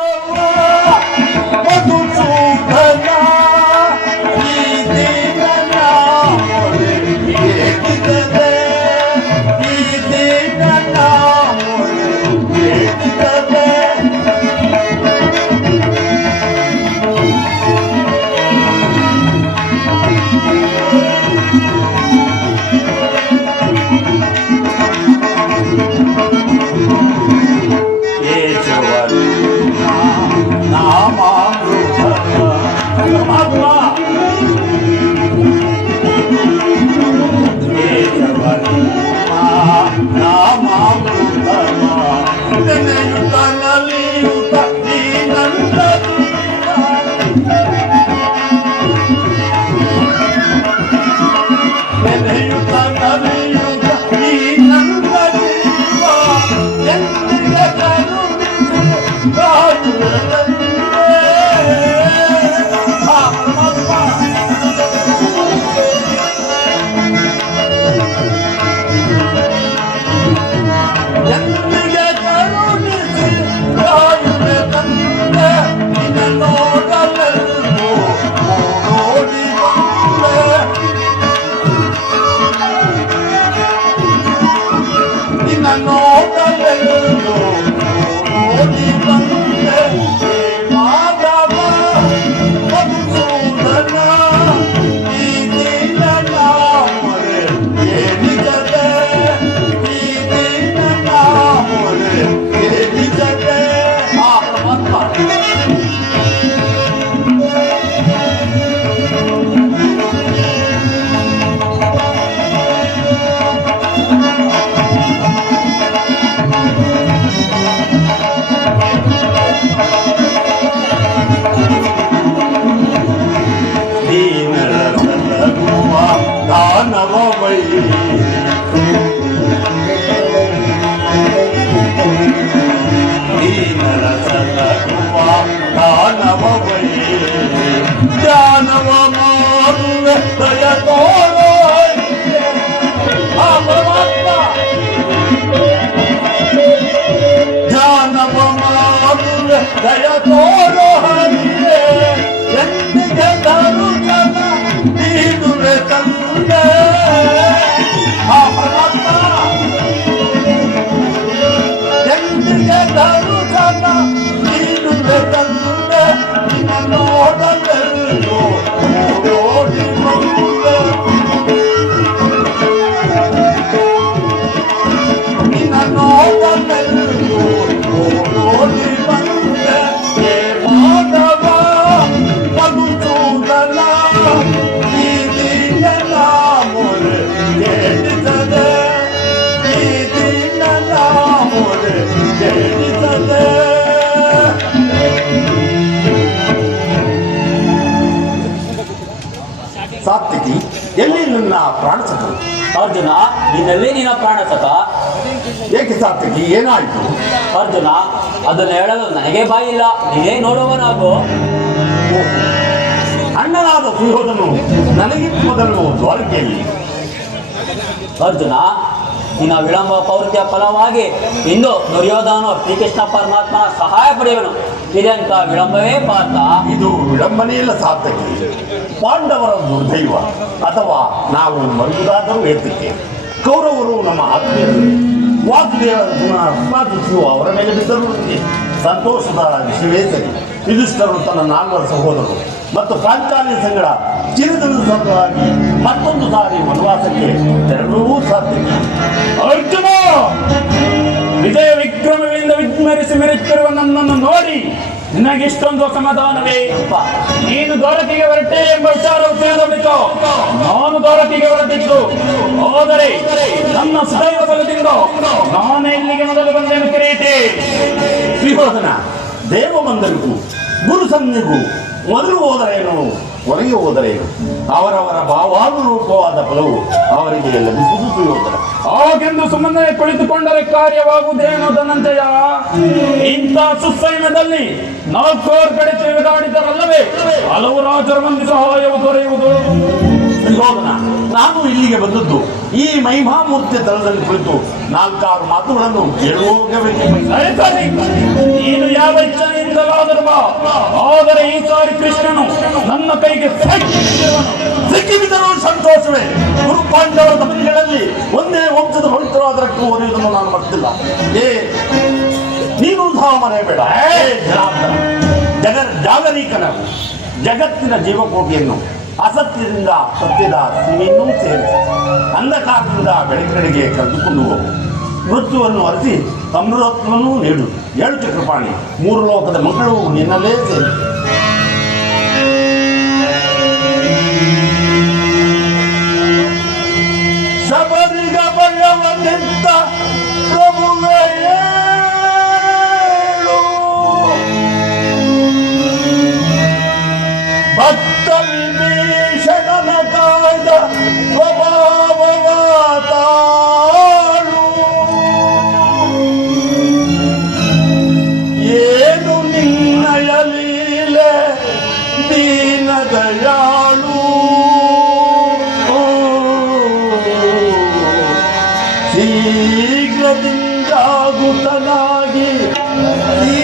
Power! Hallelujah. ದಾನವ ಎಲ್ಲಿ ಪ್ರಾಣ ಸತ. ಅರ್ಜುನ ನಿನ್ನಲ್ಲೇ ನಿನ್ನ ಪ್ರಾಣ ಸತ. ಏಕೆ ಸಾರ್ಥಕಿ ಏನಾಯಿತು? ಅರ್ಜುನ, ಅದನ್ನು ಹೇಳಲು ನನಗೆ ಬಾಯಿಲ್ಲ. ನೀನೇ ನೋಡುವನಾಗು ಅಣ್ಣನಾದ ಸುಯೋಧನು ನನಗಿಂತ ಮೊದಲು ದ್ವಾರಕೆಯಲ್ಲಿ. ಅರ್ಜುನ, ನಿನ್ನ ವಿಳಂಬ ಪೌರ್ತ್ಯ ಫಲವಾಗಿ ಇಂದು ದುರ್ಯೋಧನ ಶ್ರೀಕೃಷ್ಣ ಪರಮಾತ್ಮನ ಸಹಾಯ ಪಡೆಯುವನು. ಇದೆಂತ ವಿಳಂಬವೇ ಪಾತ್ರ ಇದು ವಿಳಂಬನೆಯಲ್ಲ ಸಾರ್ಥಕ್ಕೆ ಪಾಂಡವರ ದುರ್ದೈವ. ಅಥವಾ ನಾವು ಮರುವುದಾದರೂ ಏರ್ತಿಕೆ ಕೌರವರು ನಮ್ಮ ಆತ್ಮೀಯರು. ವಾಸುದೇವ ಅಸ್ಮಾದಿಸಿಯು ಅವರ ಮೇಲೆ ಬಿದ್ದರು ಸಂತೋಷದ ವಿಷಯವೇ ಸರಿ. ಯುಧಿಷ್ಠರು ತನ್ನ ನಾಲ್ವರು ಸಹೋದರರು ಮತ್ತು ಪಾಂಚಾಲಿ ಸಂಗಡ ಚಿರದಿನ ಸಲುವಾಗಿ ಮತ್ತೊಂದು ಸಾರಿ ವನವಾಸಕ್ಕೆ ತೆರಳುವೂ ಸಾಧ್ಯ. ಅರ್ಜುನ! ವಿಜಯ ವಿಕ್ರಮಗಳಿಂದ ವಿಸ್ಮರಿಸಿ ಮೆರೆಯುತ್ತಿರುವ ನನ್ನನ್ನು ನೋಡಿ ನಿನಗಿಷ್ಟೊಂದು ಸಮಾಧಾನವೇ ನೀನು ದೊರಕಿಗೆ ಹೊರಟೆ ಎಂಬ ವಿಚಾರವು ತಿಳಿದುಬಿಟ್ಟು ನಾನು ದೊರಕಿಗೆ ಹೊರಟಿದ್ದು. ಹೋದರೆ ನನ್ನ ಸದೈವ ಬಲದಿಂದ ನಾನು ಇಲ್ಲಿಗೆ ಮೊದಲು ಬಂದೇನು ಕಿರೀಟಿ ಶ್ರೀಹೋದನ ದೇವಮಂದರಿಗೂ ಗುರು ಸಂಜೆಗೂ ಮೊದಲು ಹೋದರೇನು? ಹೊರಗೆ ಹೋದರೇನು? ಅವರವರ ಭಾವಾನುರೂಪವಾದ ಫಲವು ಅವರಿಗೆ ಲಭಿಸುವುದು ಸುಯೋಧನ ಹಾಗೆಂದು ಸುಮ್ಮನೆ ಕುಳಿತುಕೊಂಡರೆ ಕಾರ್ಯವಾಗುವುದೇನು ಧನಂಜಯ ಇಂಥ ಸುಸೈನ್ಯದಲ್ಲಿ ನಾಲ್ಕು ಕಡೆ ತಿರುಗಾಡಿದರಲ್ಲವೇ? ಹಲವು ರಾಜರ ಮಂದಿ ಸಹಾಯವು ದೊರೆಯುವುದು. ನಾನು ಇಲ್ಲಿಗೆ ಬಂದದ್ದು ಈ ಮಹಿಮಾಮೂರ್ತಿಯ ದಳದಲ್ಲಿ ಕುಳಿತು ನಾಲ್ಕಾರು ಮಾತುಗಳನ್ನು ನೀನು ಯಾವ ಇಚ್ಛೆಯಿಂದಲಾದರೂ ಬಾ. ಆದರೆ ಈ ಸಾರಿ ಕೃಷ್ಣನು ನನ್ನ ಕೈಗೆ. ಸಿಕ್ಕಿಬಿದ್ದರೂ ಸಂತೋಷವೇ. ಗುರು ಪಾಂಡವರ ಮನೆಗಳಲ್ಲಿ ಒಂದೇ ವಂಶದ ಪವಿತ್ರವಾದ ರಕ್ತ ಒರೆಯುವುದನ್ನು ನಾನು ಮರ್ತಿಲ್ಲ. ಏ ನೀನು ಏ, ಜನಾರ್ದನ ಜಗ ಜಾಗರೀಕನ ಜಗತ್ತಿನ ಜೀವಕೋಟಿಯನ್ನು ಅಸತ್ಯದಿಂದ ಸತ್ಯದ ಸೀಮೆಯನ್ನೂ ಸೇರಿಸಿ, ಅಂಧಕಾರದಿಂದ ಬೆಳಕಿನಡೆಗೆ ಕರೆದುಕೊಂಡು ಹೋಗು. ಮೃತ್ಯುವನ್ನು ಅರಿಸಿ, ಅಮೃತತ್ವವನ್ನು ನೀಡು. ಏಳು ಚಕ್ರಪಾಣಿ, ಮೂರು ಲೋಕದ ಮಕ್ಕಳು ನಿನ್ನಲ್ಲೇ ಸೇರಿ ಶೀಘ್ರದಿಂದಾಗುತ್ತಲಾಗಿ ಈ